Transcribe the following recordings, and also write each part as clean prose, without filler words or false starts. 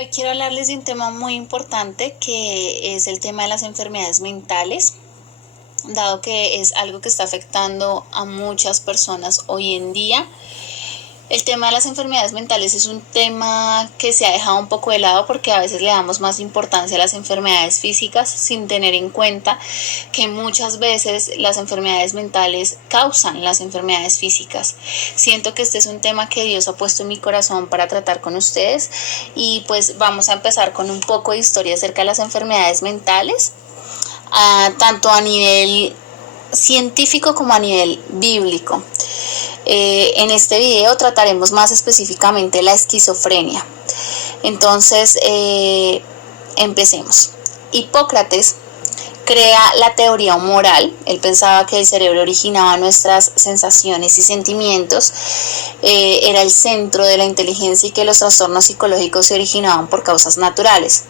Hoy quiero hablarles de un tema muy importante que es el tema de las enfermedades mentales, dado que es algo que está afectando a muchas personas hoy en día. El tema de las enfermedades mentales es un tema que se ha dejado un poco de lado porque a veces le damos más importancia a las enfermedades físicas sin tener en cuenta que muchas veces las enfermedades mentales causan las enfermedades físicas. Siento que este es un tema que Dios ha puesto en mi corazón para tratar con ustedes y pues vamos a empezar con un poco de historia acerca de las enfermedades mentales, tanto a nivel científico como a nivel bíblico. En este video trataremos más específicamente la esquizofrenia. Entonces, empecemos. Hipócrates crea la teoría humoral. Él pensaba que el cerebro originaba nuestras sensaciones y sentimientos, era el centro de la inteligencia y que los trastornos psicológicos se originaban por causas naturales.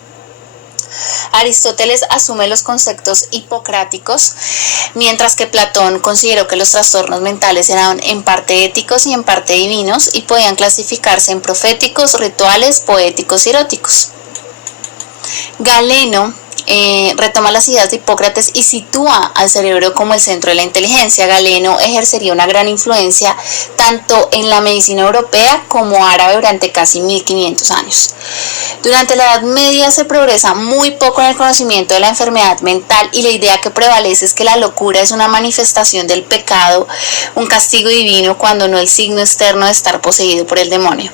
Aristóteles asume los conceptos hipocráticos, mientras que Platón consideró que los trastornos mentales eran en parte éticos y en parte divinos y podían clasificarse en proféticos, rituales, poéticos y eróticos. Galeno retoma las ideas de Hipócrates y sitúa al cerebro como el centro de la inteligencia. Galeno ejercería una gran influencia tanto en la medicina europea como árabe durante casi 1500 años. Durante la Edad Media se progresa muy poco en el conocimiento de la enfermedad mental y la idea que prevalece es que la locura es una manifestación del pecado, un castigo divino, cuando no el signo externo de estar poseído por el demonio.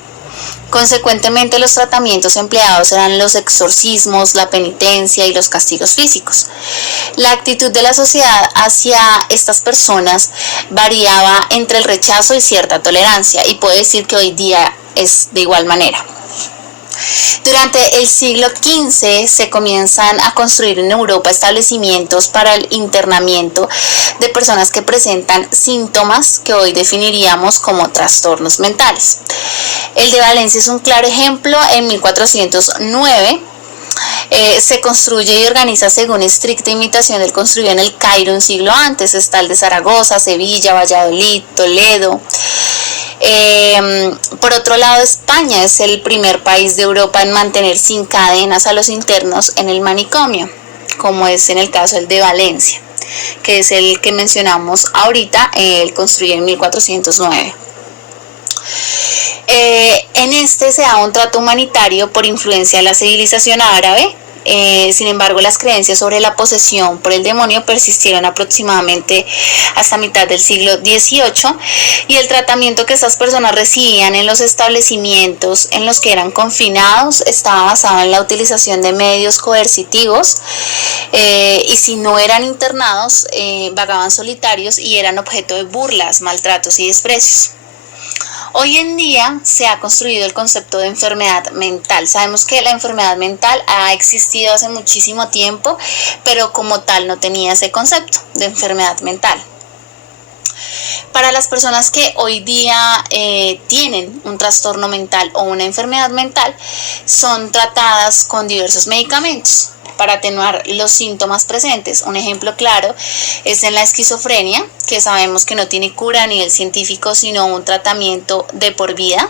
Consecuentemente, los tratamientos empleados eran los exorcismos, la penitencia y los castigos físicos. La actitud de la sociedad hacia estas personas variaba entre el rechazo y cierta tolerancia, y puedo decir que hoy día es de igual manera. Durante el siglo XV se comienzan a construir en Europa establecimientos para el internamiento de personas que presentan síntomas que hoy definiríamos como trastornos mentales. El de Valencia es un claro ejemplo. En 1409 se construye y organiza según estricta imitación del construido en el Cairo un siglo antes. Está el de Zaragoza, Sevilla, Valladolid, Toledo. Por otro lado, España es el primer país de Europa en mantener sin cadenas a los internos en el manicomio, como es en el caso del de Valencia, que es el que mencionamos ahorita, el construido en 1409. En este se da un trato humanitario por influencia de la civilización árabe. Sin embargo, las creencias sobre la posesión por el demonio persistieron aproximadamente hasta mitad del siglo XVIII, y el tratamiento que estas personas recibían en los establecimientos en los que eran confinados estaba basado en la utilización de medios coercitivos, y si no eran internados, vagaban solitarios y eran objeto de burlas, maltratos y desprecios. Hoy en día se ha construido el concepto de enfermedad mental. Sabemos que la enfermedad mental ha existido hace muchísimo tiempo, pero como tal no tenía ese concepto de enfermedad mental. Para las personas que hoy día tienen un trastorno mental o una enfermedad mental, son tratadas con diversos medicamentos para atenuar los síntomas presentes. Un ejemplo claro es en la esquizofrenia, que sabemos que no tiene cura a nivel científico, sino un tratamiento de por vida.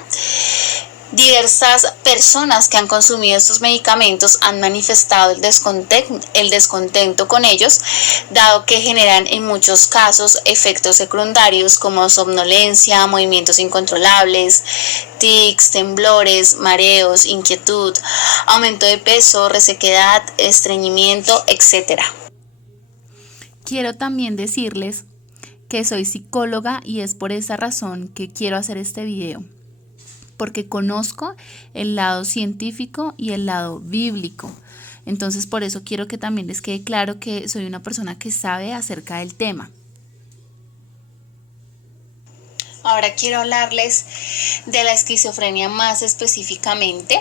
Diversas personas que han consumido estos medicamentos han manifestado el descontento con ellos, dado que generan en muchos casos efectos secundarios como somnolencia, movimientos incontrolables, tics, temblores, mareos, inquietud, aumento de peso, resequedad, estreñimiento, etc. Quiero también decirles que soy psicóloga y es por esa razón que quiero hacer este video, porque conozco el lado científico y el lado bíblico. Entonces, por eso quiero que también les quede claro que soy una persona que sabe acerca del tema. Ahora quiero hablarles de la esquizofrenia más específicamente.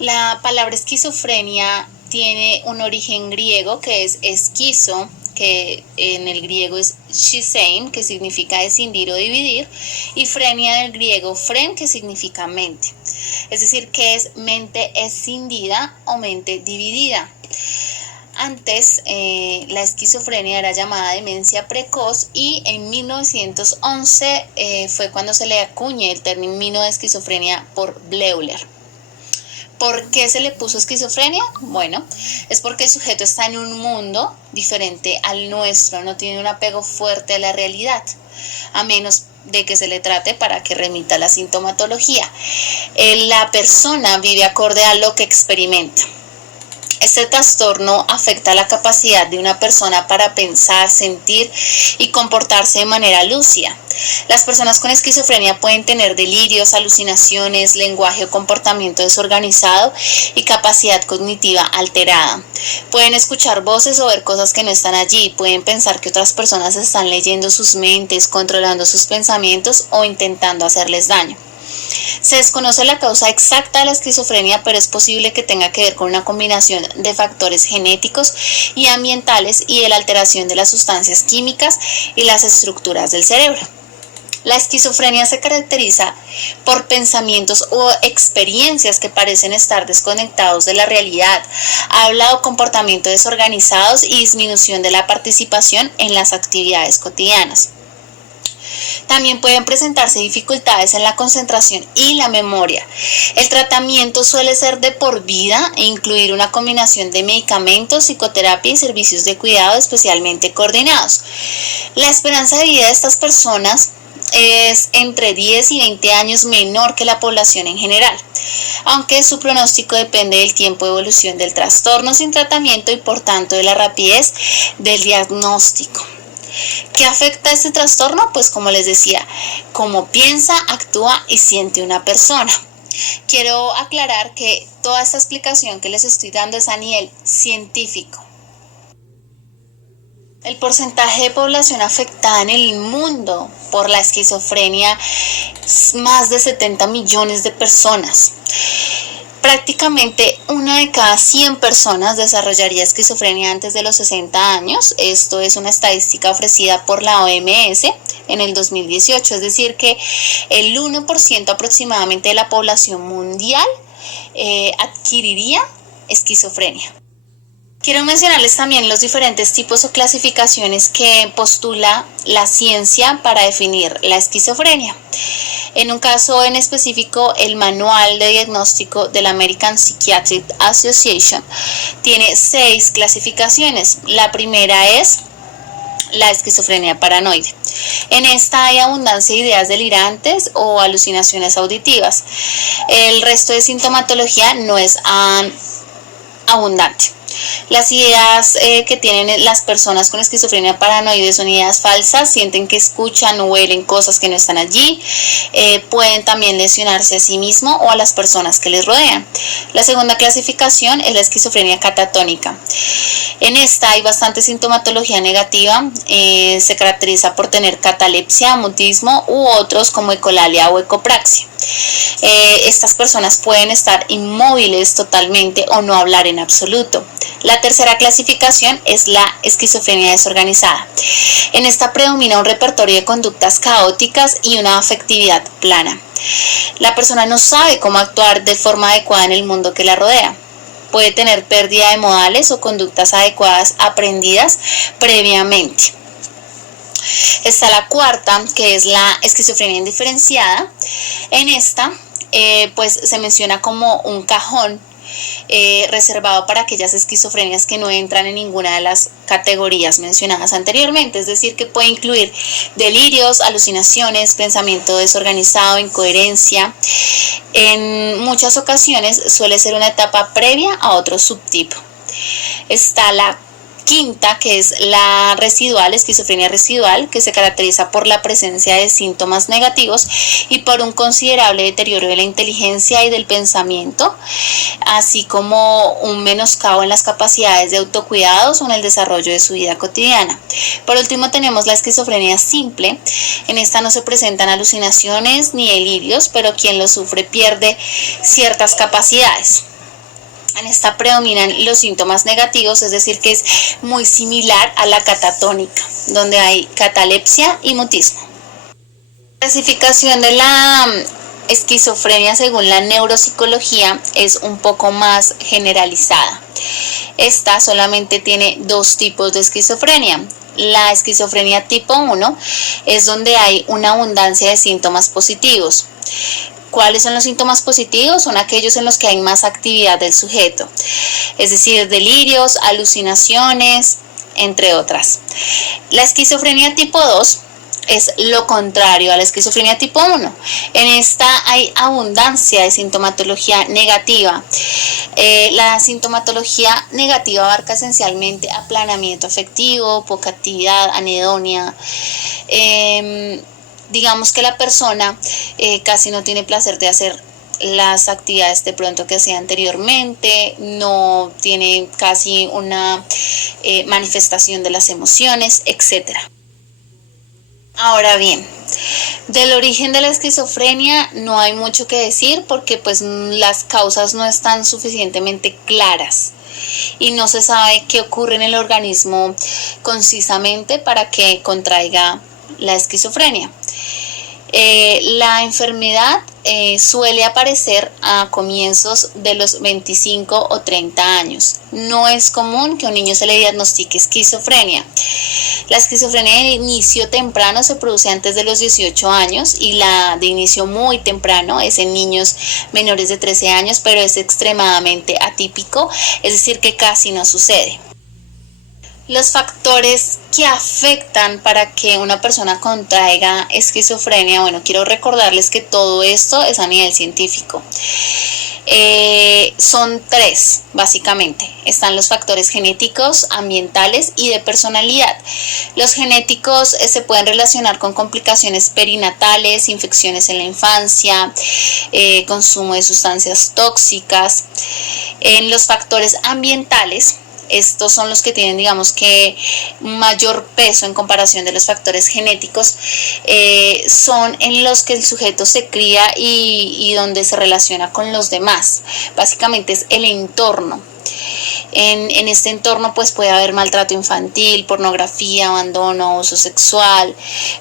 La palabra esquizofrenia tiene un origen griego que es esquizo, que en el griego es shisein, que significa escindir o dividir, y frenia del griego fren, que significa mente. Es decir, que es mente escindida o mente dividida. Antes la esquizofrenia era llamada demencia precoz, y en 1911 fue cuando se le acuña el término esquizofrenia por Bleuler. ¿Por qué se le puso esquizofrenia? Bueno, es porque el sujeto está en un mundo diferente al nuestro, no tiene un apego fuerte a la realidad, a menos de que se le trate para que remita la sintomatología. La persona vive acorde a lo que experimenta. Este trastorno afecta la capacidad de una persona para pensar, sentir y comportarse de manera lúcida. Las personas con esquizofrenia pueden tener delirios, alucinaciones, lenguaje o comportamiento desorganizado y capacidad cognitiva alterada. Pueden escuchar voces o ver cosas que no están allí, pueden pensar que otras personas están leyendo sus mentes, controlando sus pensamientos o intentando hacerles daño. Se desconoce la causa exacta de la esquizofrenia, pero es posible que tenga que ver con una combinación de factores genéticos y ambientales y de la alteración de las sustancias químicas y las estructuras del cerebro. La esquizofrenia se caracteriza por pensamientos o experiencias que parecen estar desconectados de la realidad, habla o comportamiento desorganizados y disminución de la participación en las actividades cotidianas. También pueden presentarse dificultades en la concentración y la memoria. El tratamiento suele ser de por vida e incluir una combinación de medicamentos, psicoterapia y servicios de cuidado especialmente coordinados. La esperanza de vida de estas personas es entre 10 y 20 años menor que la población en general, aunque su pronóstico depende del tiempo de evolución del trastorno sin tratamiento y por tanto de la rapidez del diagnóstico. ¿Qué afecta a este trastorno? Pues como les decía, cómo piensa, actúa y siente una persona. Quiero aclarar que toda esta explicación que les estoy dando es a nivel científico. El porcentaje de población afectada en el mundo por la esquizofrenia es más de 70 millones de personas. Prácticamente una de cada 100 personas desarrollaría esquizofrenia antes de los 60 años. Esto es una estadística ofrecida por la OMS en el 2018, es decir que el 1% aproximadamente de la población mundial adquiriría esquizofrenia. Quiero mencionarles también los diferentes tipos o clasificaciones que postula la ciencia para definir la esquizofrenia. En un caso en específico, el Manual de Diagnóstico de la American Psychiatric Association tiene 6 clasificaciones. La primera es la esquizofrenia paranoide. En esta hay abundancia de ideas delirantes o alucinaciones auditivas. El resto de sintomatología no es abundante. Las ideas que tienen las personas con esquizofrenia paranoide son ideas falsas, sienten que escuchan o huelen cosas que no están allí, pueden también lesionarse a sí mismo o a las personas que les rodean. La segunda clasificación es la esquizofrenia catatónica. En esta hay bastante sintomatología negativa, se caracteriza por tener catalepsia, mutismo u otros como ecolalia o ecopraxia. Estas personas pueden estar inmóviles totalmente o no hablar en absoluto. La tercera clasificación es la esquizofrenia desorganizada. En esta predomina un repertorio de conductas caóticas y una afectividad plana. La persona no sabe cómo actuar de forma adecuada en el mundo que la rodea. Puede tener pérdida de modales o conductas adecuadas aprendidas previamente. Está la cuarta, que es la esquizofrenia indiferenciada. En esta, pues se menciona como un cajón reservado para aquellas esquizofrenias que no entran en ninguna de las categorías mencionadas anteriormente, es decir, que puede incluir delirios, alucinaciones, pensamiento desorganizado, incoherencia. En muchas ocasiones suele ser una etapa previa a otro subtipo. Está la quinta, que es la residual, esquizofrenia residual, que se caracteriza por la presencia de síntomas negativos y por un considerable deterioro de la inteligencia y del pensamiento, así como un menoscabo en las capacidades de autocuidados o en el desarrollo de su vida cotidiana. Por último tenemos la esquizofrenia simple. En esta no se presentan alucinaciones ni delirios, pero quien lo sufre pierde ciertas capacidades. En esta predominan los síntomas negativos, es decir, que es muy similar a la catatónica, donde hay catalepsia y mutismo. La clasificación de la esquizofrenia según la neuropsicología es un poco más generalizada. Esta solamente tiene 2 tipos de esquizofrenia. La esquizofrenia tipo 1 es donde hay una abundancia de síntomas positivos. ¿Cuáles son los síntomas positivos? Son aquellos en los que hay más actividad del sujeto, es decir, delirios, alucinaciones, entre otras. La esquizofrenia tipo 2 es lo contrario a la esquizofrenia tipo 1. En esta hay abundancia de sintomatología negativa. La sintomatología negativa abarca esencialmente aplanamiento afectivo, poca actividad, anedonia. Digamos que la persona casi no tiene placer de hacer las actividades de pronto que hacía anteriormente, no tiene casi una manifestación de las emociones, etc. Ahora bien, del origen de la esquizofrenia no hay mucho que decir porque pues las causas no están suficientemente claras y no se sabe qué ocurre en el organismo concisamente para que contraiga la esquizofrenia. La enfermedad suele aparecer a comienzos de los 25 o 30 años. No es común que a un niño se le diagnostique esquizofrenia. La esquizofrenia de inicio temprano se produce antes de los 18 años y la de inicio muy temprano es en niños menores de 13 años, pero es extremadamente atípico, es decir, que casi no sucede. Los factores que afectan para que una persona contraiga esquizofrenia, bueno, quiero recordarles que todo esto es a nivel científico. Son 3, básicamente. Están los factores genéticos, ambientales y de personalidad. Los genéticos se pueden relacionar con complicaciones perinatales, infecciones en la infancia, consumo de sustancias tóxicas. En los factores ambientales, estos son los que tienen, digamos que, mayor peso en comparación de los factores genéticos, son en los que el sujeto se cría y donde se relaciona con los demás. Básicamente es el entorno. En este entorno pues puede haber maltrato infantil, pornografía, abandono, abuso sexual,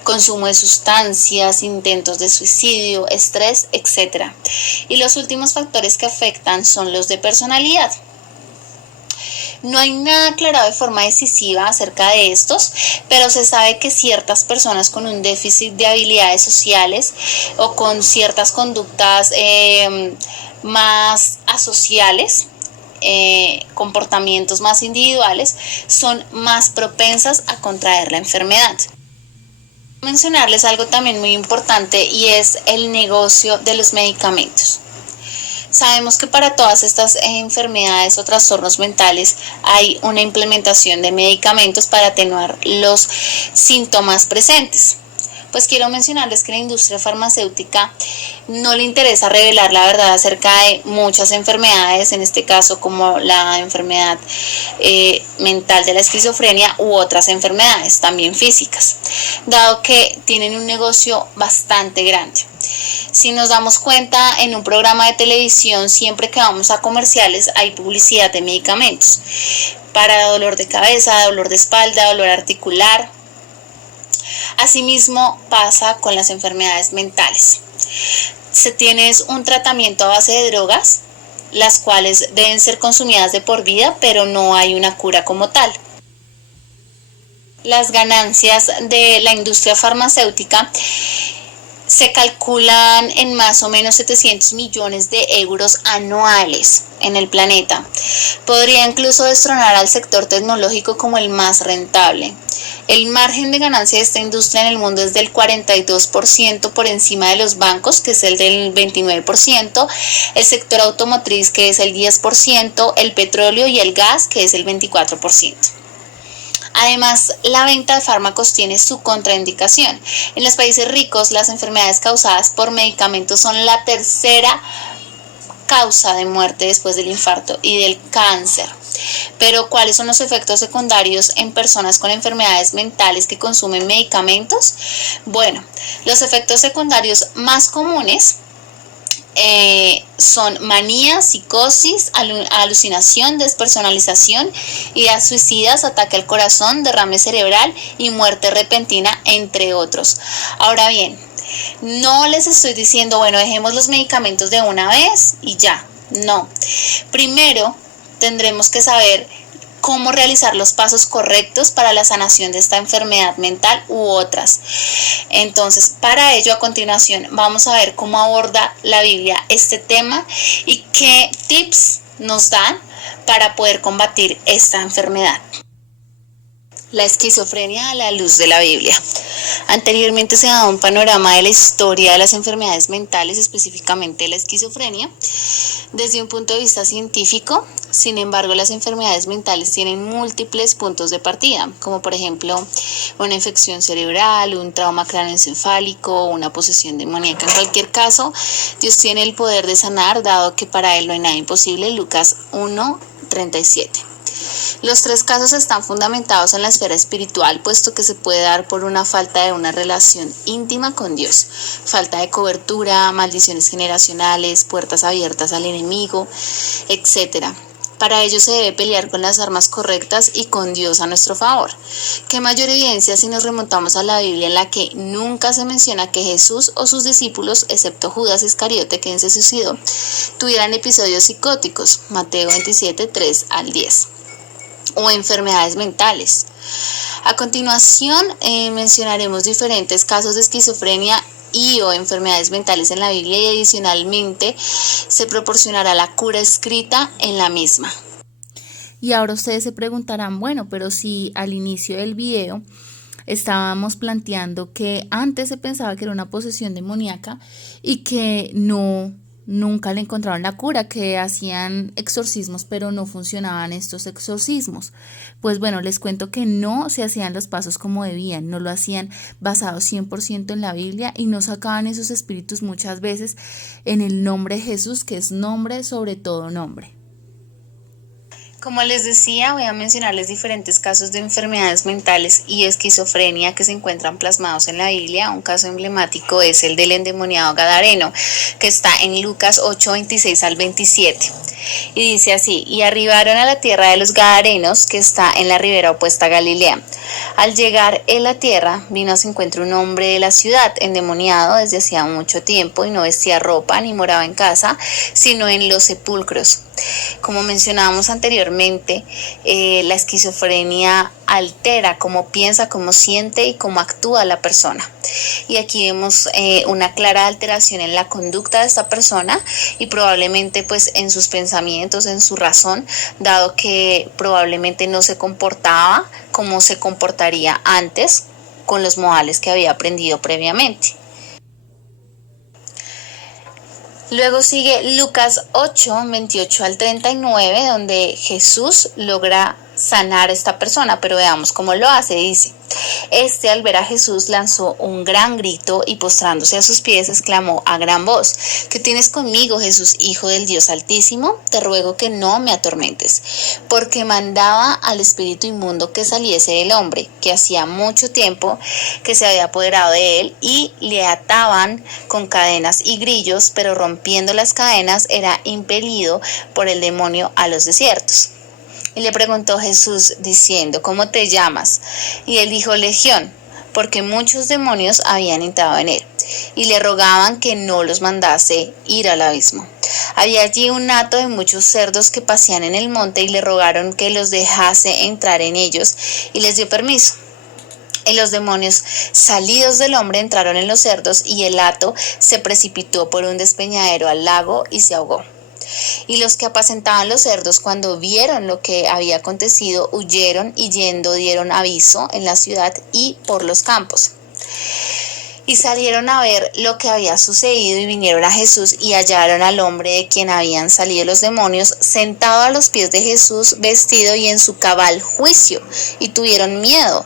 consumo de sustancias, intentos de suicidio, estrés, etc. Y los últimos factores que afectan son los de personalidad. No hay nada aclarado de forma decisiva acerca de estos, pero se sabe que ciertas personas con un déficit de habilidades sociales o con ciertas conductas más asociales, comportamientos más individuales, son más propensas a contraer la enfermedad. Mencionarles algo también muy importante y es el negocio de los medicamentos. Sabemos que para todas estas enfermedades o trastornos mentales hay una implementación de medicamentos para atenuar los síntomas presentes. Pues quiero mencionarles que la industria farmacéutica no le interesa revelar la verdad acerca de muchas enfermedades, en este caso como la enfermedad mental de la esquizofrenia u otras enfermedades también físicas, dado que tienen un negocio bastante grande. Si nos damos cuenta, en un programa de televisión, siempre que vamos a comerciales hay publicidad de medicamentos para dolor de cabeza, dolor de espalda, dolor articular. Asimismo pasa con las enfermedades mentales. Se tiene un tratamiento a base de drogas, las cuales deben ser consumidas de por vida, pero no hay una cura como tal. Las ganancias de la industria farmacéutica se calculan en más o menos 700 millones de euros anuales en el planeta. Podría incluso destronar al sector tecnológico como el más rentable. El margen de ganancia de esta industria en el mundo es del 42% por encima de los bancos, que es el del 29%, el sector automotriz, que es el 10%, el petróleo y el gas, que es el 24%. Además, la venta de fármacos tiene su contraindicación. En los países ricos, las enfermedades causadas por medicamentos son la tercera causa de muerte después del infarto y del cáncer. Pero, ¿cuáles son los efectos secundarios en personas con enfermedades mentales que consumen medicamentos? Bueno, los efectos secundarios más comunes son manía, psicosis, alucinación, despersonalización, ideas suicidas, ataque al corazón, derrame cerebral y muerte repentina, entre otros. Ahora bien, no les estoy diciendo, bueno, dejemos los medicamentos de una vez y ya. No. Primero, tendremos que saber cómo realizar los pasos correctos para la sanación de esta enfermedad mental u otras. Entonces, para ello, a continuación, vamos a ver cómo aborda la Biblia este tema y qué tips nos dan para poder combatir esta enfermedad. La esquizofrenia a la luz de la Biblia. Anteriormente se daba un panorama de la historia de las enfermedades mentales, específicamente la esquizofrenia, desde un punto de vista científico. Sin embargo, las enfermedades mentales tienen múltiples puntos de partida, como por ejemplo una infección cerebral, un trauma craneoencefálico, una posesión demoníaca. En cualquier caso, Dios tiene el poder de sanar, dado que para Él no hay nada imposible. Lucas 1:37. Los tres casos están fundamentados en la esfera espiritual, puesto que se puede dar por una falta de una relación íntima con Dios, falta de cobertura, maldiciones generacionales, puertas abiertas al enemigo, etc. Para ello se debe pelear con las armas correctas y con Dios a nuestro favor. ¿Qué mayor evidencia si nos remontamos a la Biblia, en la que nunca se menciona que Jesús o sus discípulos, excepto Judas Iscariote, quien se suicidó, tuvieran episodios psicóticos? Mateo 27, 3-10. O enfermedades mentales. A continuación mencionaremos diferentes casos de esquizofrenia y o enfermedades mentales en la Biblia, y adicionalmente se proporcionará la cura escrita en la misma. Y ahora ustedes se preguntarán, bueno, pero si al inicio del video estábamos planteando que antes se pensaba que era una posesión demoníaca y que nunca le encontraron la cura, que hacían exorcismos pero no funcionaban estos exorcismos. Pues bueno, les cuento que no se hacían los pasos como debían, no lo hacían basado 100% en la Biblia, y no sacaban esos espíritus muchas veces en el nombre de Jesús, que es nombre sobre todo nombre. Como les decía, voy a mencionarles diferentes casos de enfermedades mentales y esquizofrenia que se encuentran plasmados en la Biblia. Un caso emblemático es el del endemoniado gadareno, que está en Lucas 8:26-27. Y dice así: y arribaron a la tierra de los gadarenos, que está en la ribera opuesta a Galilea. Al llegar en la tierra, vino a su encuentro un hombre de la ciudad, endemoniado desde hacía mucho tiempo, y no vestía ropa ni moraba en casa, sino en los sepulcros. Como mencionábamos anteriormente, la esquizofrenia altera cómo piensa, cómo siente y cómo actúa la persona. Y aquí vemos una clara alteración en la conducta de esta persona y probablemente pues en sus pensamientos, en su razón, dado que probablemente no se comportaba como se comportaría antes con los modales que había aprendido previamente. Luego sigue Lucas 8:28-39, donde Jesús logra sanar a esta persona, pero veamos cómo lo hace. Dice: este, al ver a Jesús, lanzó un gran grito y postrándose a sus pies exclamó a gran voz: ¿qué tienes conmigo, Jesús, Hijo del Dios Altísimo? Te ruego que no me atormentes. Porque mandaba al espíritu inmundo que saliese del hombre, que hacía mucho tiempo que se había apoderado de él, y le ataban con cadenas y grillos, pero rompiendo las cadenas era impelido por el demonio a los desiertos. Y le preguntó Jesús diciendo: ¿cómo te llamas? Y él dijo: Legión, porque muchos demonios habían entrado en él, y le rogaban que no los mandase ir al abismo. Había allí un hato de muchos cerdos que pasían en el monte, y le rogaron que los dejase entrar en ellos, y les dio permiso. Y los demonios salidos del hombre entraron en los cerdos, y el hato se precipitó por un despeñadero al lago y se ahogó. Y los que apacentaban los cerdos, cuando vieron lo que había acontecido, huyeron, y yendo dieron aviso en la ciudad y por los campos. Y salieron a ver lo que había sucedido, y vinieron a Jesús y hallaron al hombre de quien habían salido los demonios sentado a los pies de Jesús, vestido y en su cabal juicio, y tuvieron miedo.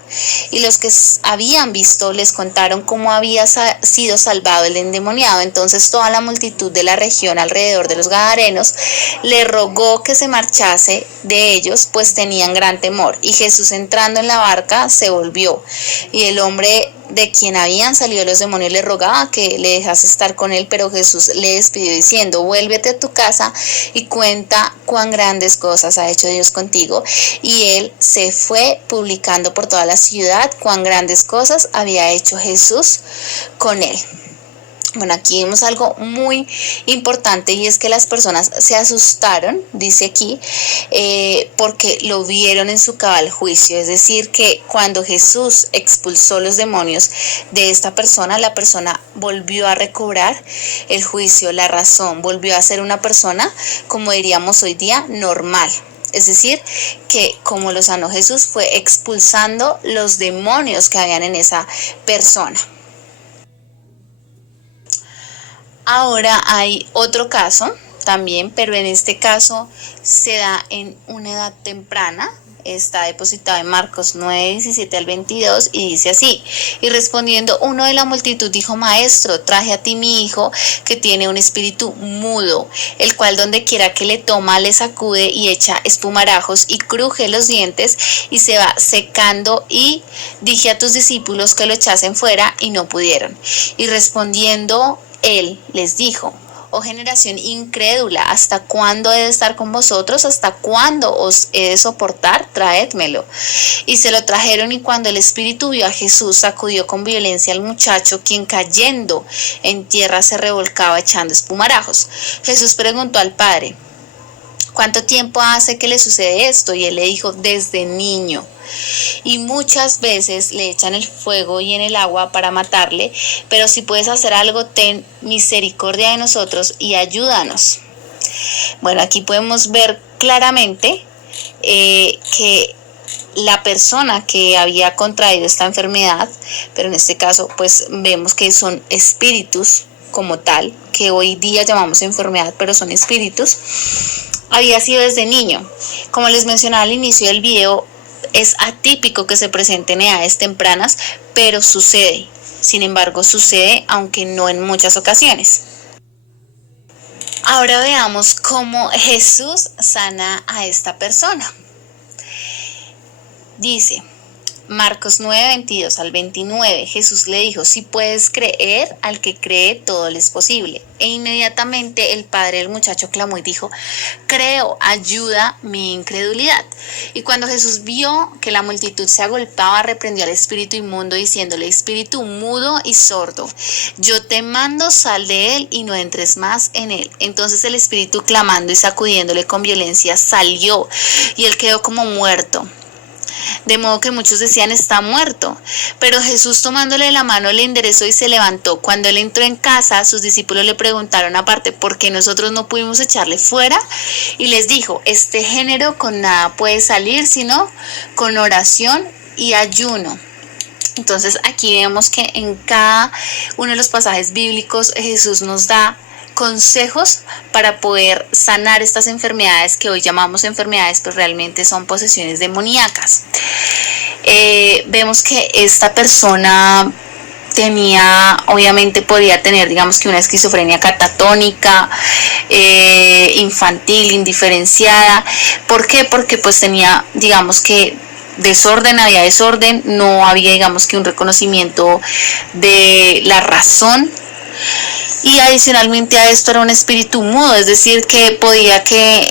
Y los que habían visto les contaron cómo había sido salvado el endemoniado. Entonces toda la multitud de la región alrededor de los gadarenos le rogó que se marchase de ellos, pues tenían gran temor. Y Jesús, entrando en la barca, se volvió, y el hombre de quien habían salido los demonios le rogaba que le dejase estar con él, pero Jesús le despidió diciendo: vuélvete a tu casa y cuenta cuán grandes cosas ha hecho Dios contigo. Y él se fue publicando por toda la ciudad cuán grandes cosas había hecho Jesús con él. Bueno, aquí vemos algo muy importante y es que las personas se asustaron, dice aquí, porque lo vieron en su cabal juicio. Es decir, que cuando Jesús expulsó los demonios de esta persona, la persona volvió a recobrar el juicio, la razón, volvió a ser una persona, como diríamos hoy día, normal. Es decir, que como lo sanó Jesús fue expulsando los demonios que habían en esa persona. Ahora hay otro caso también, pero en este caso se da en una edad temprana. Está depositado en Marcos 9, 17 al 22 y dice así: y respondiendo uno de la multitud dijo: Maestro, traje a ti mi hijo que tiene un espíritu mudo, el cual donde quiera que le toma le sacude y echa espumarajos y cruje los dientes y se va secando, y dije a tus discípulos que lo echasen fuera y no pudieron. Y respondiendo él les dijo: oh generación incrédula, ¿hasta cuándo he de estar con vosotros? ¿Hasta cuándo os he de soportar? Traédmelo. Y se lo trajeron, y cuando el espíritu vio a Jesús, sacudió con violencia al muchacho, quien cayendo en tierra se revolcaba echando espumarajos. Jesús preguntó al padre: ¿cuánto tiempo hace que le sucede esto? Y él le dijo: desde niño. Y muchas veces le echan el fuego y en el agua para matarle, pero si puedes hacer algo, ten misericordia de nosotros y ayúdanos. Bueno, aquí podemos ver claramente que la persona que había contraído esta enfermedad, pero en este caso pues vemos que son espíritus como tal, que hoy día llamamos enfermedad, pero son espíritus, había sido desde niño. Como les mencionaba al inicio del video, es atípico que se presenten en edades tempranas, pero sucede. Sin embargo, sucede, aunque no en muchas ocasiones. Ahora veamos cómo Jesús sana a esta persona. Dice Marcos 9, 22 al 29, Jesús le dijo: si puedes creer, al que cree todo le es posible. E inmediatamente el padre del muchacho clamó y dijo: creo, ayuda mi incredulidad. Y cuando Jesús vio que la multitud se agolpaba, reprendió al espíritu inmundo, diciéndole: espíritu mudo y sordo, yo te mando, sal de él y no entres más en él. Entonces el espíritu, clamando y sacudiéndole con violencia, salió, y él quedó como muerto. De modo que muchos decían: está muerto. Pero Jesús, tomándole la mano, le enderezó y se levantó. Cuando él entró en casa, sus discípulos le preguntaron aparte: ¿por qué nosotros no pudimos echarle fuera? Y les dijo: este género con nada puede salir, sino con oración y ayuno. Entonces aquí vemos que en cada uno de los pasajes bíblicos Jesús nos da consejos para poder sanar estas enfermedades que hoy llamamos enfermedades, pero realmente son posesiones demoníacas. Vemos que esta persona obviamente podía tener, digamos que una esquizofrenia catatónica, infantil, indiferenciada. ¿Por qué? Porque pues tenía, digamos que había desorden, no había, digamos que un reconocimiento de la razón. Y adicionalmente a esto era un espíritu mudo, es decir, que podía que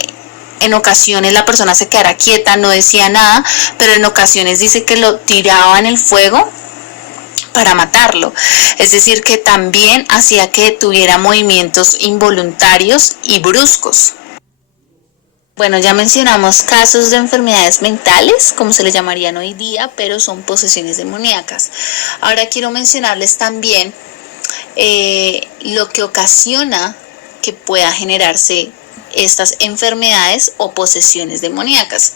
en ocasiones la persona se quedara quieta, no decía nada, pero en ocasiones dice que lo tiraba en el fuego para matarlo. Es decir, que también hacía que tuviera movimientos involuntarios y bruscos. Bueno, ya mencionamos casos de enfermedades mentales, como se le llamarían hoy día, pero son posesiones demoníacas. Ahora quiero mencionarles también lo que ocasiona que pueda generarse estas enfermedades o posesiones demoníacas.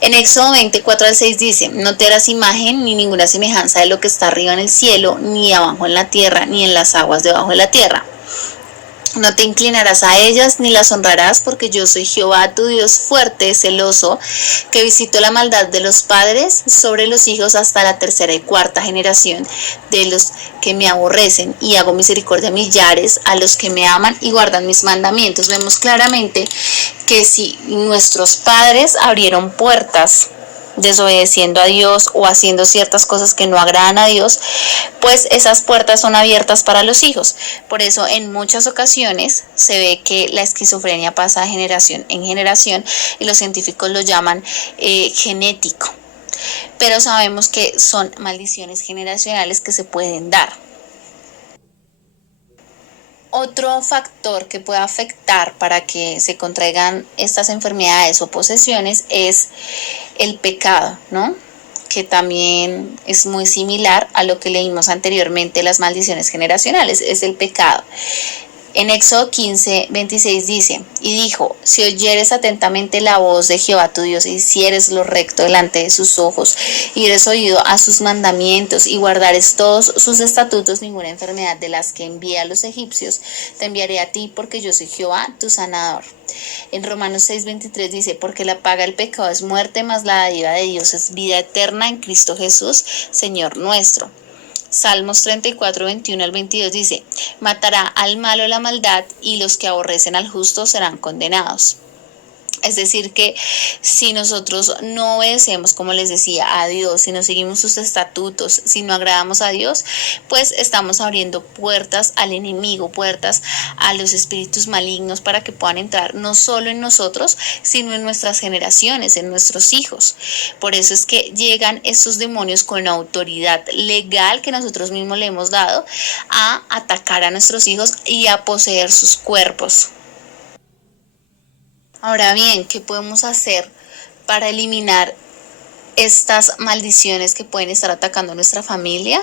En Éxodo 24 al 6 dice: no te harás imagen ni ninguna semejanza de lo que está arriba en el cielo, ni abajo en la tierra, ni en las aguas debajo de la tierra. No te inclinarás a ellas ni las honrarás, porque yo soy Jehová tu Dios fuerte, celoso, que visito la maldad de los padres sobre los hijos hasta la tercera y cuarta generación de los que me aborrecen, y hago misericordia a millares, a los que me aman y guardan mis mandamientos. Vemos claramente que si nuestros padres abrieron puertas desobedeciendo a Dios o haciendo ciertas cosas que no agradan a Dios, pues esas puertas son abiertas para los hijos. Por eso en muchas ocasiones se ve que la esquizofrenia pasa de generación en generación y los científicos lo llaman genético. Pero sabemos que son maldiciones generacionales que se pueden dar. Otro factor que puede afectar para que se contraigan estas enfermedades o posesiones es el pecado, ¿no? Que también es muy similar a lo que leímos anteriormente, las maldiciones generacionales, es el pecado. En Éxodo 15:26 dice, y dijo, si oyeres atentamente la voz de Jehová tu Dios, y hicieres lo recto delante de sus ojos, y eres oído a sus mandamientos, y guardares todos sus estatutos, ninguna enfermedad de las que envía a los egipcios, te enviaré a ti, porque yo soy Jehová, tu sanador. En Romanos 6:23 dice, porque la paga del pecado es muerte, mas la dádiva de Dios es vida eterna en Cristo Jesús, Señor nuestro. Salmos 34:21-22 dice, matará al malo la maldad y los que aborrecen al justo serán condenados. Es decir que si nosotros no obedecemos, como les decía, a Dios, si no seguimos sus estatutos, si no agradamos a Dios, pues estamos abriendo puertas al enemigo, puertas a los espíritus malignos para que puedan entrar no solo en nosotros, sino en nuestras generaciones, en nuestros hijos. Por eso es que llegan estos demonios con autoridad legal que nosotros mismos le hemos dado a atacar a nuestros hijos y a poseer sus cuerpos. Ahora bien, ¿qué podemos hacer para eliminar estas maldiciones que pueden estar atacando a nuestra familia,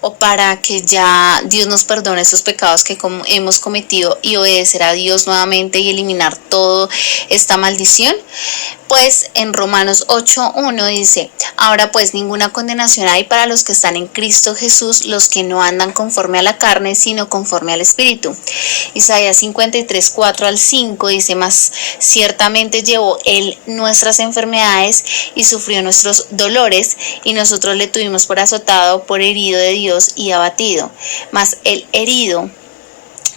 o para que ya Dios nos perdone esos pecados que hemos cometido y obedecer a Dios nuevamente y eliminar toda esta maldición? Pues en Romanos 8:1 dice, ahora pues ninguna condenación hay para los que están en Cristo Jesús, los que no andan conforme a la carne, sino conforme al Espíritu. Isaías 53:4-5 dice, mas ciertamente llevó él nuestras enfermedades y sufrió nuestros dolores, y nosotros le tuvimos por azotado, por herido de Dios y abatido. Mas el herido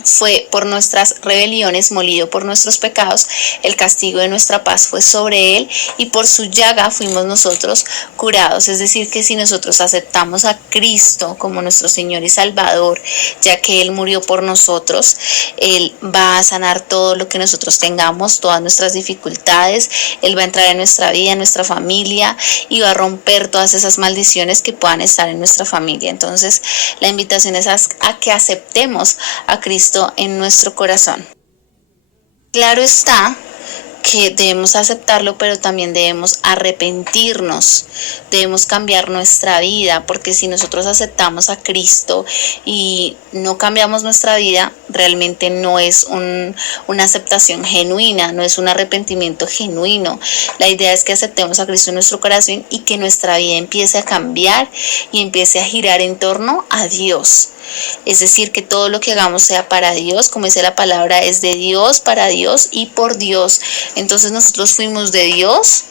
fue por nuestras rebeliones, molido por nuestros pecados, el castigo de nuestra paz fue sobre él, y por su llaga fuimos nosotros curados. Es decir, que si nosotros aceptamos a Cristo como nuestro Señor y Salvador, ya que Él murió por nosotros, Él va a sanar todo lo que nosotros tengamos, todas nuestras dificultades. Él va a entrar en nuestra vida, en nuestra familia, y va a romper todas esas maldiciones que puedan estar en nuestra familia. Entonces, la invitación es a que aceptemos a Cristo en nuestro corazón. Claro está que debemos aceptarlo, pero también debemos arrepentirnos, debemos cambiar nuestra vida, porque si nosotros aceptamos a Cristo y no cambiamos nuestra vida, realmente no es una aceptación genuina, no es un arrepentimiento genuino. La idea es que aceptemos a Cristo en nuestro corazón y que nuestra vida empiece a cambiar y empiece a girar en torno a Dios. Es decir, que todo lo que hagamos sea para Dios, como dice la palabra, es de Dios, para Dios y por Dios. Entonces nosotros fuimos de Dios,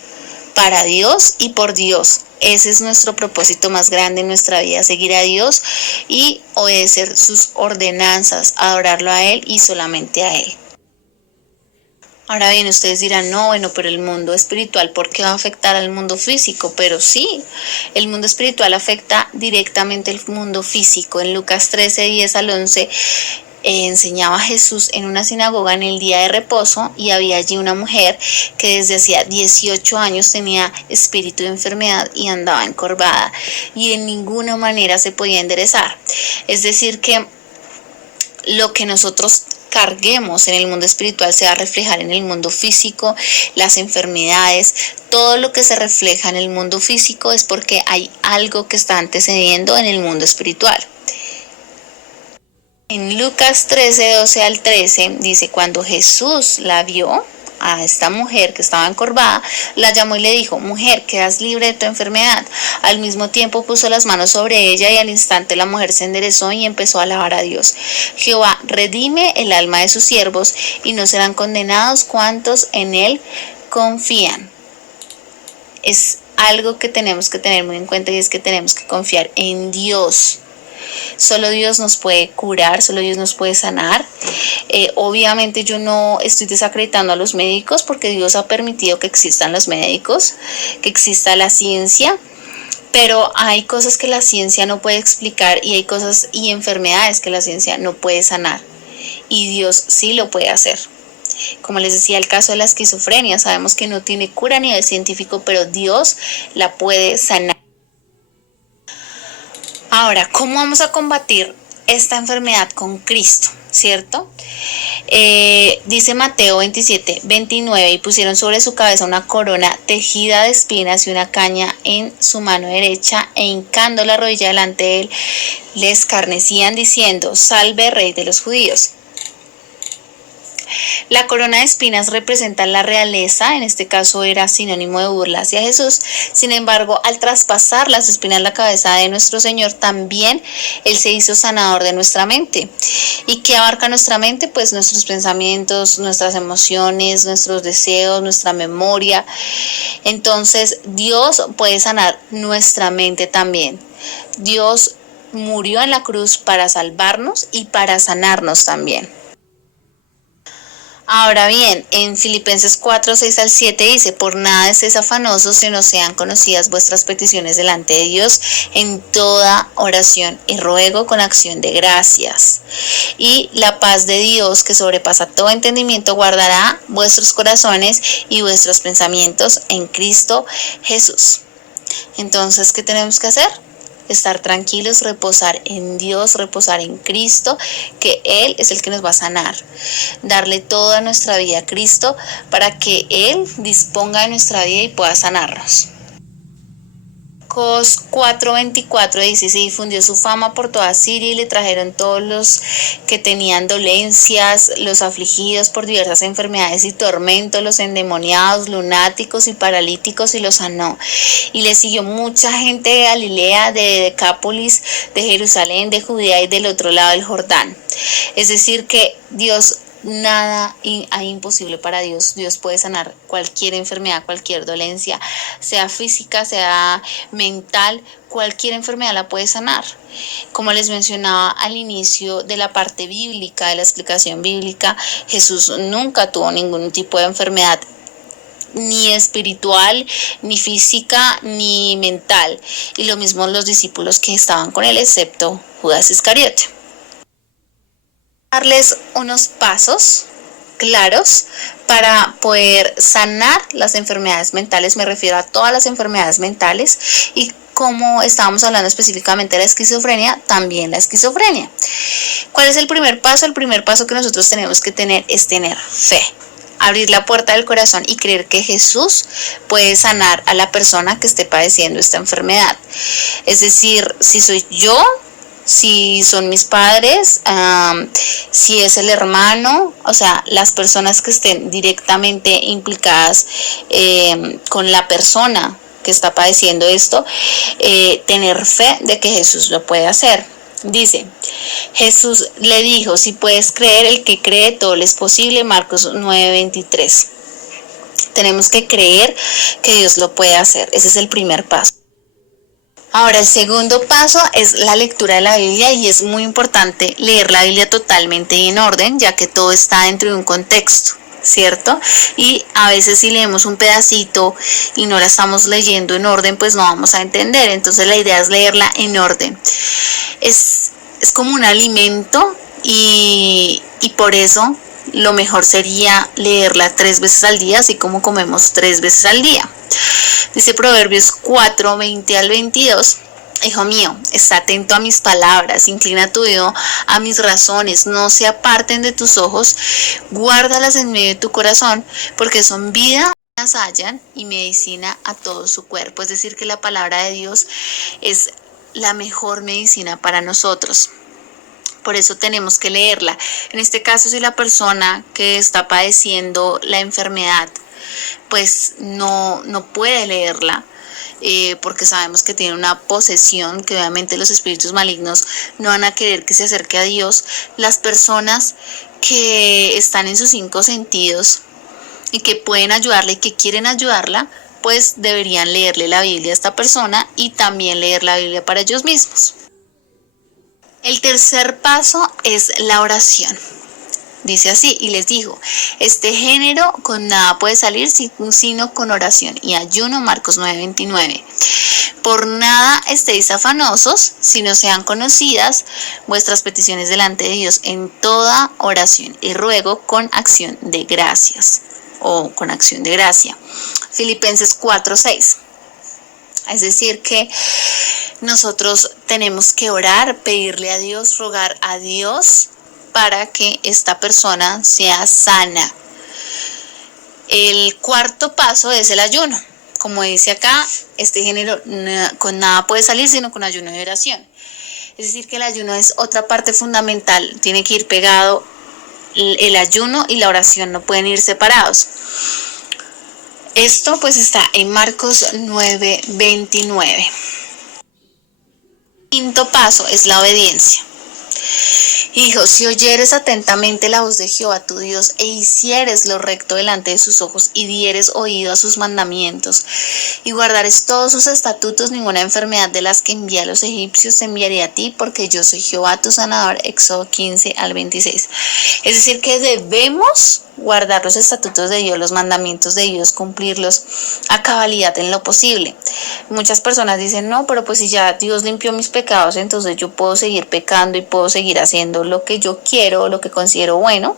para Dios y por Dios. Ese es nuestro propósito más grande en nuestra vida, seguir a Dios y obedecer sus ordenanzas, adorarlo a Él y solamente a Él. Ahora bien, ustedes dirán, no, bueno, pero el mundo espiritual, ¿por qué va a afectar al mundo físico? Pero sí, el mundo espiritual afecta directamente el mundo físico. En Lucas 13:10-11 enseñaba Jesús en una sinagoga en el día de reposo, y había allí una mujer que desde hacía 18 años tenía espíritu de enfermedad y andaba encorvada y en ninguna manera se podía enderezar. Es decir, que lo que nosotros carguemos en el mundo espiritual se va a reflejar en el mundo físico. Las enfermedades, todo lo que se refleja en el mundo físico es porque hay algo que está antecediendo en el mundo espiritual. En Lucas 13:12-13 dice, cuando Jesús la vio, a esta mujer que estaba encorvada, la llamó y le dijo, mujer, quedas libre de tu enfermedad. Al mismo tiempo puso las manos sobre ella, y al instante la mujer se enderezó y empezó a alabar a Dios. Jehová redime el alma de sus siervos, y no serán condenados cuantos en él confían. Es algo que tenemos que tener muy en cuenta, y es que tenemos que confiar en Dios. Solo Dios nos puede curar, solo Dios nos puede sanar. Obviamente yo no estoy desacreditando a los médicos, porque Dios ha permitido que existan los médicos, que exista la ciencia, pero hay cosas que la ciencia no puede explicar, y hay cosas y enfermedades que la ciencia no puede sanar, y Dios sí lo puede hacer. Como les decía, el caso de la esquizofrenia, sabemos que no tiene cura a nivel científico, pero Dios la puede sanar. Ahora, ¿cómo vamos a combatir esta enfermedad con Cristo, ¿cierto? Dice Mateo 27:29, y pusieron sobre su cabeza una corona tejida de espinas y una caña en su mano derecha, e hincando la rodilla delante de él, le escarnecían diciendo: Salve, Rey de los judíos. La corona de espinas representa la realeza, en este caso era sinónimo de burla hacia Jesús. Sin embargo, al traspasar las espinas la cabeza de nuestro Señor, también Él se hizo sanador de nuestra mente. ¿Y qué abarca nuestra mente? Pues nuestros pensamientos, nuestras emociones, nuestros deseos, nuestra memoria. Entonces, Dios puede sanar nuestra mente también. Dios murió en la cruz para salvarnos y para sanarnos también. Ahora bien, en Filipenses 4:6-7 dice: por nada estéis afanosos, sino sean conocidas vuestras peticiones delante de Dios en toda oración y ruego con acción de gracias. Y la paz de Dios, que sobrepasa todo entendimiento, guardará vuestros corazones y vuestros pensamientos en Cristo Jesús. Entonces, ¿qué tenemos que hacer? Estar tranquilos, reposar en Dios, reposar en Cristo, que Él es el que nos va a sanar. Darle toda nuestra vida a Cristo para que Él disponga de nuestra vida y pueda sanarnos. Marcos 4:24 dice: se difundió su fama por toda Siria y le trajeron todos los que tenían dolencias, los afligidos por diversas enfermedades y tormentos, los endemoniados, lunáticos y paralíticos, y los sanó. Y le siguió mucha gente de Galilea, de Decápolis, de Jerusalén, de Judea y del otro lado del Jordán. Es decir que Dios, nada hay imposible para Dios. Dios puede sanar cualquier enfermedad, cualquier dolencia, sea física, sea mental, cualquier enfermedad la puede sanar. Como les mencionaba al inicio de la parte bíblica, de la explicación bíblica, Jesús nunca tuvo ningún tipo de enfermedad, ni espiritual, ni física, ni mental. Y lo mismo los discípulos que estaban con él, excepto Judas Iscariote. Darles unos pasos claros para poder sanar las enfermedades mentales. Me refiero a todas las enfermedades mentales, y como estábamos hablando específicamente de la esquizofrenia, también la esquizofrenia. ¿Cuál es el primer paso? El primer paso que nosotros tenemos que tener es tener fe. Abrir la puerta del corazón y creer que Jesús puede sanar a la persona que esté padeciendo esta enfermedad. Es decir, si soy yo, si son mis padres, si es el hermano, o sea, las personas que estén directamente implicadas con la persona que está padeciendo esto, tener fe de que Jesús lo puede hacer. Dice, Jesús le dijo: si puedes creer, el que cree todo le es posible. Marcos 9:23. Tenemos que creer que Dios lo puede hacer. Ese es el primer paso. Ahora, el segundo paso es la lectura de la Biblia, y es muy importante leer la Biblia totalmente en orden, ya que todo está dentro de un contexto, ¿cierto? Y a veces si leemos un pedacito y no la estamos leyendo en orden, pues no vamos a entender. Entonces la idea es leerla en orden. Es como un alimento, y por eso lo mejor sería leerla 3 veces al día, así como comemos 3 veces al día. Dice Proverbios 4:20-22: hijo mío, está atento a mis palabras, inclina tu oído a mis razones, no se aparten de tus ojos, guárdalas en medio de tu corazón, porque son vida, las hallan, y medicina a todo su cuerpo. Es decir, que la palabra de Dios es la mejor medicina para nosotros. Por eso tenemos que leerla. En este caso, si la persona que está padeciendo la enfermedad pues no puede leerla, porque sabemos que tiene una posesión, que obviamente los espíritus malignos no van a querer que se acerque a Dios. Las personas que están en sus 5 sentidos y que pueden ayudarla y que quieren ayudarla, pues deberían leerle la Biblia a esta persona y también leer la Biblia para ellos mismos. El tercer paso es la oración. Dice así: y les dijo, este género con nada puede salir sino con oración y ayuno. Marcos 9:29. Por nada estéis afanosos, sino sean conocidas vuestras peticiones delante de Dios en toda oración y ruego con acción de gracias, o con acción de gracia. Filipenses 4:6. Es decir que nosotros tenemos que orar, pedirle a Dios, rogar a Dios para que esta persona sea sana. El cuarto paso es el ayuno. Como dice acá, este género con nada puede salir sino con ayuno y oración. Es decir, que el ayuno es otra parte fundamental, tiene que ir pegado el ayuno y la oración, no pueden ir separados. Esto pues está en Marcos 9:29. Quinto paso es la obediencia. Hijo, si oyeres atentamente la voz de Jehová tu Dios e hicieres lo recto delante de sus ojos y dieres oído a sus mandamientos y guardares todos sus estatutos, ninguna enfermedad de las que envía a los egipcios te enviaré a ti, porque yo soy Jehová tu sanador. Éxodo 15:26. Es decir, que debemos guardar los estatutos de Dios, los mandamientos de Dios, cumplirlos a cabalidad en lo posible. Muchas personas dicen, no, pero pues si ya Dios limpió mis pecados, entonces yo puedo seguir pecando y puedo seguir haciendo lo que yo quiero, lo que considero bueno,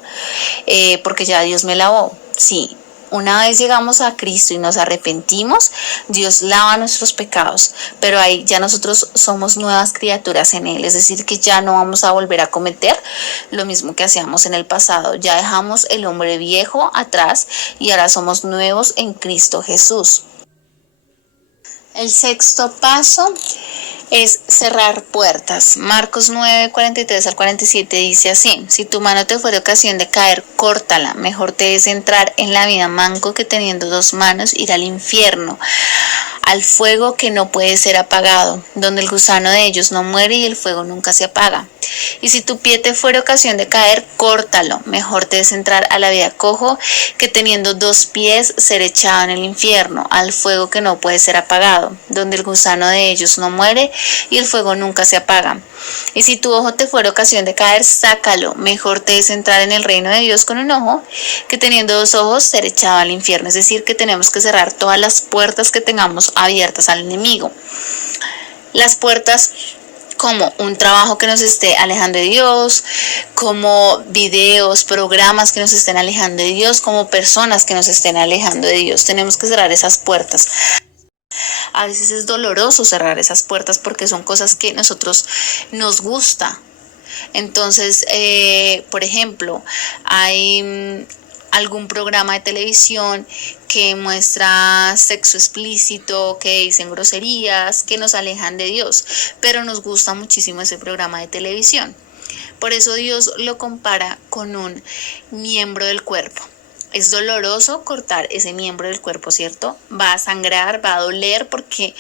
porque ya Dios me lavó. Sí, una vez llegamos a Cristo y nos arrepentimos, Dios lava nuestros pecados, pero ahí ya nosotros somos nuevas criaturas en Él, es decir, que ya no vamos a volver a cometer lo mismo que hacíamos en el pasado, ya dejamos el hombre viejo atrás y ahora somos nuevos en Cristo Jesús. El sexto paso es cerrar puertas. Marcos 9:43-47 dice así: si tu mano te fuere ocasión de caer, córtala. Mejor te es entrar en la vida manco que teniendo dos manos ir al infierno, al fuego que no puede ser apagado, donde el gusano de ellos no muere y el fuego nunca se apaga. Y si tu pie te fuere ocasión de caer, córtalo. Mejor te es entrar a la vida cojo que teniendo dos pies ser echado en el infierno, al fuego que no puede ser apagado, donde el gusano de ellos no muere y el fuego nunca se apaga. Y si tu ojo te fuere ocasión de caer, sácalo. Mejor te es entrar en el reino de Dios con un ojo que teniendo dos ojos ser echado al infierno. Es decir, que tenemos que cerrar todas las puertas que tengamos abiertas al enemigo. Las puertas como un trabajo que nos esté alejando de Dios, como videos, programas que nos estén alejando de Dios, como personas que nos estén alejando de Dios. Tenemos que cerrar esas puertas. A veces es doloroso cerrar esas puertas porque son cosas que nosotros nos gusta. Entonces, por ejemplo, hay algún programa de televisión que muestra sexo explícito, que dicen groserías, que nos alejan de Dios, pero nos gusta muchísimo ese programa de televisión. Por eso Dios lo compara con un miembro del cuerpo. Es doloroso cortar ese miembro del cuerpo, ¿cierto? Va a sangrar, va a doler, porque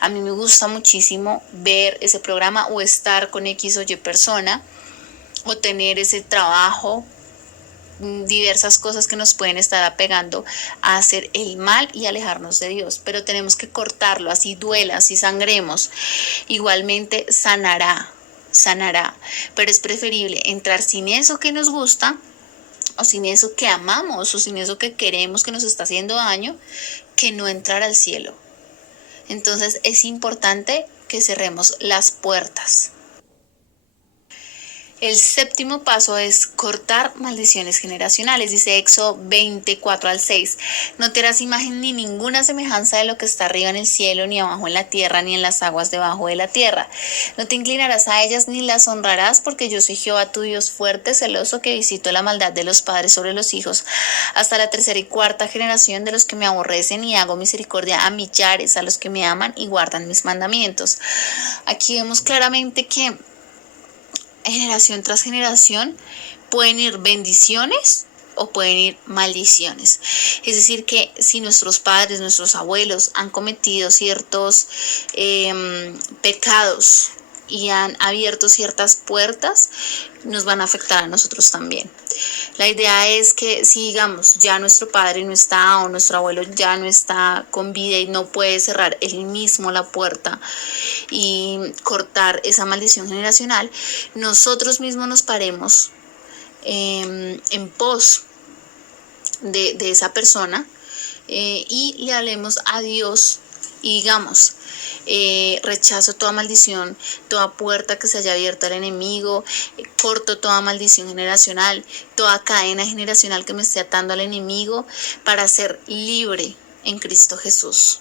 a mí me gusta muchísimo ver ese programa o estar con X o Y persona o tener ese trabajo, diversas cosas que nos pueden estar apegando a hacer el mal y alejarnos de Dios, pero tenemos que cortarlo, así duela, así sangremos, igualmente sanará, pero es preferible entrar sin eso que nos gusta, o sin eso que amamos, o sin eso que queremos que nos está haciendo daño, que no entrar al cielo. Entonces es importante que cerremos las puertas. El séptimo paso es cortar maldiciones generacionales. Dice Éxodo 24:6. No te harás imagen ni ninguna semejanza de lo que está arriba en el cielo, ni abajo en la tierra, ni en las aguas debajo de la tierra. No te inclinarás a ellas ni las honrarás, porque yo soy Jehová tu Dios fuerte, celoso, que visito la maldad de los padres sobre los hijos, hasta la tercera y cuarta generación de los que me aborrecen, y hago misericordia a millares, a los que me aman y guardan mis mandamientos. Aquí vemos claramente que generación tras generación pueden ir bendiciones o pueden ir maldiciones. Es decir, que si nuestros padres, nuestros abuelos han cometido ciertos pecados y han abierto ciertas puertas, nos van a afectar a nosotros también. La idea es que si, digamos, ya nuestro padre no está o nuestro abuelo ya no está con vida y no puede cerrar él mismo la puerta y cortar esa maldición generacional, nosotros mismos nos paremos en pos de esa persona y le hablemos a Dios y digamos: rechazo toda maldición, toda puerta que se haya abierto al enemigo, corto toda maldición generacional, toda cadena generacional que me esté atando al enemigo, para ser libre en Cristo Jesús.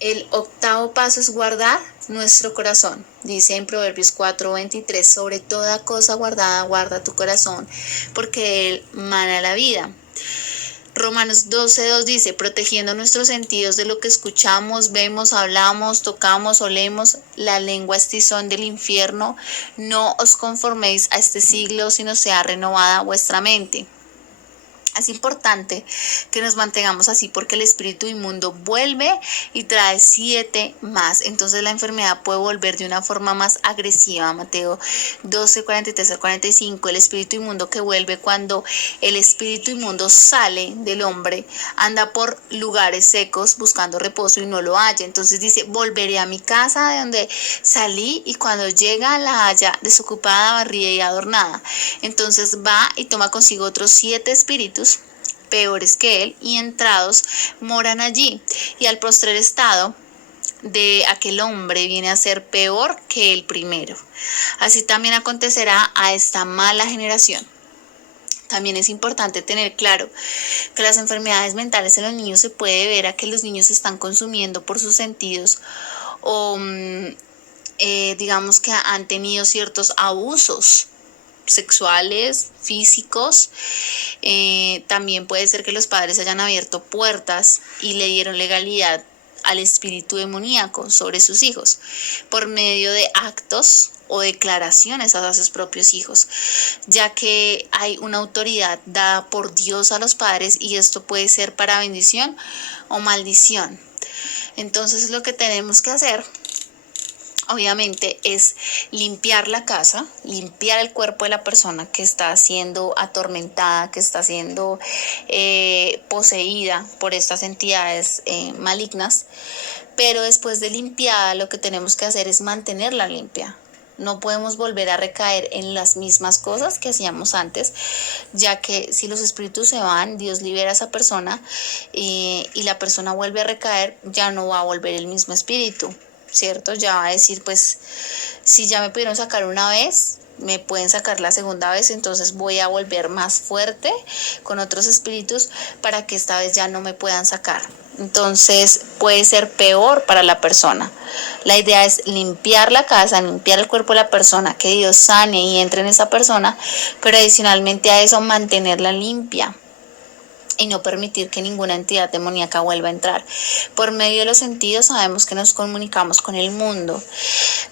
El octavo paso es guardar nuestro corazón. Dice en Proverbios 4:23, sobre toda cosa guardada, guarda tu corazón, porque de él mana la vida. Romanos 12:2 dice, protegiendo nuestros sentidos de lo que escuchamos, vemos, hablamos, tocamos, olemos, la lengua es tizón del infierno, no os conforméis a este siglo, sino sea renovada vuestra mente. Es importante que nos mantengamos así porque el espíritu inmundo vuelve y trae 7 más. Entonces la enfermedad puede volver de una forma más agresiva. Mateo 12:43-45. El espíritu inmundo que vuelve cuando el espíritu inmundo sale del hombre, anda por lugares secos buscando reposo y no lo halla. Entonces dice, volveré a mi casa de donde salí, y cuando llega la halla desocupada, barrida y adornada. Entonces va y toma consigo otros 7 espíritus peores que él, y entrados moran allí, y al postrer estado de aquel hombre viene a ser peor que el primero. Así también acontecerá a esta mala generación. También es importante tener claro que las enfermedades mentales en los niños se puede ver a que los niños están consumiendo por sus sentidos, o digamos que han tenido ciertos abusos sexuales, físicos. También puede ser que los padres hayan abierto puertas y le dieron legalidad al espíritu demoníaco sobre sus hijos por medio de actos o declaraciones a sus propios hijos, ya que hay una autoridad dada por Dios a los padres, y esto puede ser para bendición o maldición. Entonces lo que tenemos que hacer, obviamente, es limpiar la casa, limpiar el cuerpo de la persona que está siendo atormentada, que está siendo poseída por estas entidades malignas. Pero después de limpiada, lo que tenemos que hacer es mantenerla limpia. No podemos volver a recaer en las mismas cosas que hacíamos antes, ya que si los espíritus se van, Dios libera a esa persona, y la persona vuelve a recaer, ya no va a volver el mismo espíritu, ¿cierto? Ya va a decir, pues, si ya me pudieron sacar una vez, me pueden sacar la segunda vez, entonces voy a volver más fuerte con otros espíritus para que esta vez ya no me puedan sacar. Entonces puede ser peor para la persona. La idea es limpiar la casa, limpiar el cuerpo de la persona, que Dios sane y entre en esa persona, pero adicionalmente a eso mantenerla limpia y no permitir que ninguna entidad demoníaca vuelva a entrar. Por medio de los sentidos sabemos que nos comunicamos con el mundo.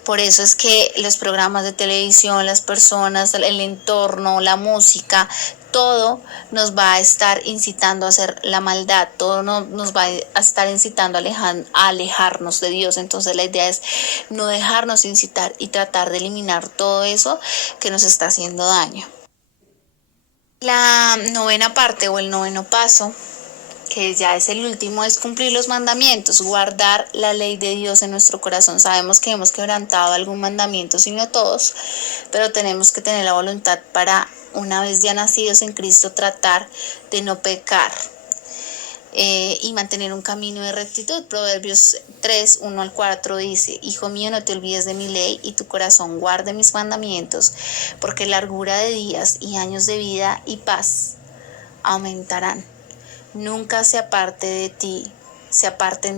Por eso es que los programas de televisión, las personas, el entorno, la música, todo nos va a estar incitando a hacer la maldad, todo nos va a estar incitando a alejarnos de Dios. Entonces la idea es no dejarnos incitar y tratar de eliminar todo eso que nos está haciendo daño. La novena parte o el noveno paso, que ya es el último, es cumplir los mandamientos, guardar la ley de Dios en nuestro corazón. Sabemos que hemos quebrantado algún mandamiento, si no todos, pero tenemos que tener la voluntad para, una vez ya nacidos en Cristo, tratar de no pecar y mantener un camino de rectitud. Proverbios 3:1-4 dice, hijo mío, no te olvides de mi ley, y tu corazón guarde mis mandamientos, porque largura de días y años de vida y paz aumentarán. Nunca se aparten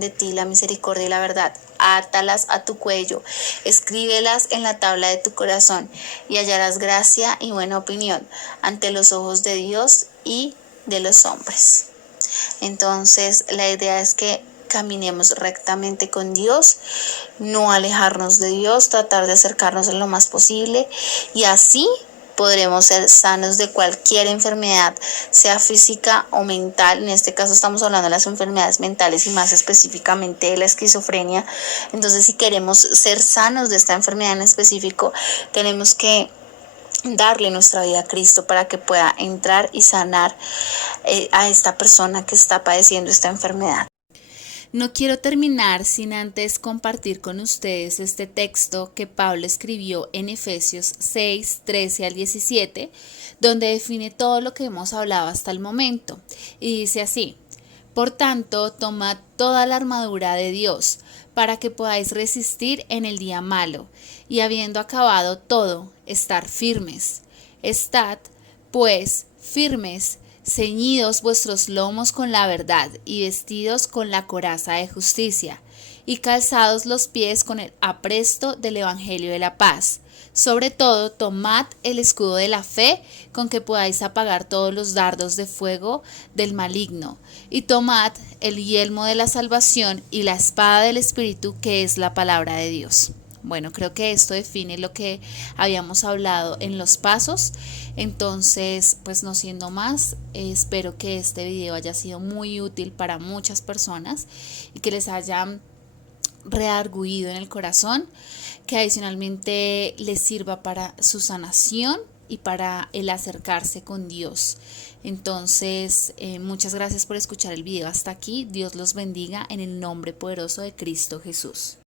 de ti la misericordia y la verdad. Átalas a tu cuello, escríbelas en la tabla de tu corazón, y hallarás gracia y buena opinión ante los ojos de Dios y de los hombres. Entonces la idea es que caminemos rectamente con Dios, no alejarnos de Dios, tratar de acercarnos en lo más posible, y así podremos ser sanos de cualquier enfermedad, sea física o mental. En este caso estamos hablando de las enfermedades mentales y más específicamente de la esquizofrenia. Entonces, si queremos ser sanos de esta enfermedad en específico, tenemos que darle nuestra vida a Cristo para que pueda entrar y sanar a esta persona que está padeciendo esta enfermedad. No quiero terminar sin antes compartir con ustedes este texto que Pablo escribió en Efesios 6:13-17, donde define todo lo que hemos hablado hasta el momento. Y dice así: por tanto, tomad toda la armadura de Dios, para que podáis resistir en el día malo, y habiendo acabado todo, estar firmes. Estad, pues, firmes, ceñidos vuestros lomos con la verdad, y vestidos con la coraza de justicia, y calzados los pies con el apresto del Evangelio de la paz. Sobre todo, tomad el escudo de la fe, con que podáis apagar todos los dardos de fuego del maligno, y tomad el yelmo de la salvación y la espada del Espíritu, que es la palabra de Dios. Bueno, creo que esto define lo que habíamos hablado en los pasos. Entonces, pues no siendo más, espero que este video haya sido muy útil para muchas personas y que les haya redarguido en el corazón, que adicionalmente les sirva para su sanación y para el acercarse con Dios. Entonces, muchas gracias por escuchar el video hasta aquí. Dios los bendiga en el nombre poderoso de Cristo Jesús.